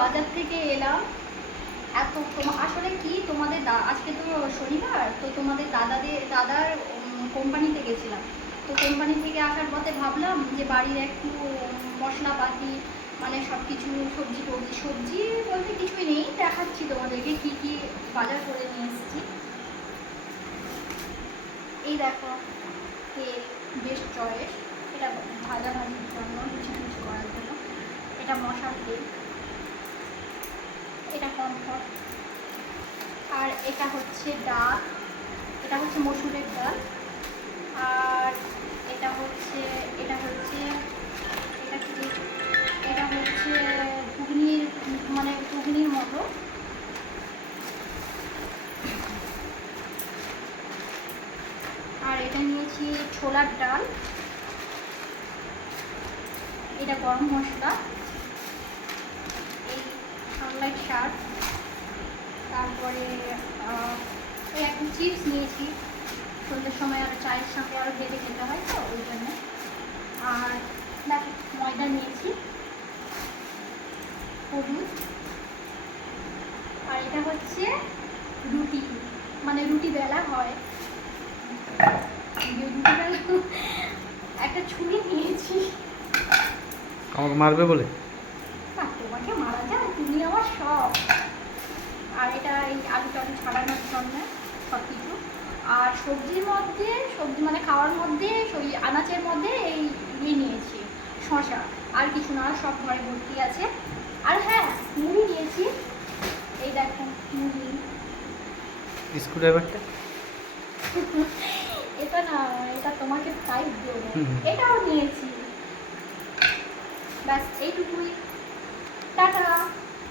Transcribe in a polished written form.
বাজার থেকে এলাম। এত আসলে কি তোমাদের আজকে তো শনিবার, তো তোমাদের দাদার কোম্পানিতে গেছিলাম। তো কোম্পানি থেকে আসার পথে ভাবলাম যে বাড়ির একটু মশলাপাতি মানে সব কিছু সবজি বলতে কিছুই নেই, দেখাচ্ছি তোমাদেরকে কি কি বাজার করে নিয়ে এসেছি। এই দেখো তেল, বেস্ট চয়েস, এটা ভাজির জন্য, কিছু করার জন্য। এটা মশার তেল, এটা কমফর্ট। আর এটা হচ্ছে ডাল, এটা হচ্ছে মসুরের ডাল। আর এটা হচ্ছে এটা হচ্ছে ঘুগনির, মানে ঘুগনির মতো। আর এটা নিয়েছি ছোলার ডাল, এটা গরম মশলা, এই সানলাইট শাক, তারপরে এই একটা চিপস নিয়েছি, সন্ধ্যের সময় আর চায়ের সঙ্গে আরও ভেজে খেতে হয় তো ওই জন্য। আর দেখো ময়দা নিয়েছি, হলুদ। আর এটা হচ্ছে রুটি, মানে রুটি বেলা হয়, রুটি বেলা। একটা ছুরি নিয়েছি। আমাকে মারবে বলে? না, তোমাকে মারা যায়, তুমি আমার সব। আর এটা এই আলু টালু ছাড়ানোর জন্য সব কিছু। আর সবজির মধ্যে, সবজি মানে খাওয়ার মধ্যে, ওই আনাজের মধ্যে এই নিয়েছি শশা। আর কিছু না, সব ঘরে ভর্তি আছে। আর হ্যাঁ, মুড়ি নিয়েছি, এই দেখো মুড়ি। স্ক্রুড্রাইভারটা এটা না, এটা তোমাকে প্রাইস দেবো। এটাও নিয়েছি। ব্যাস এইটুকুই, টাটা।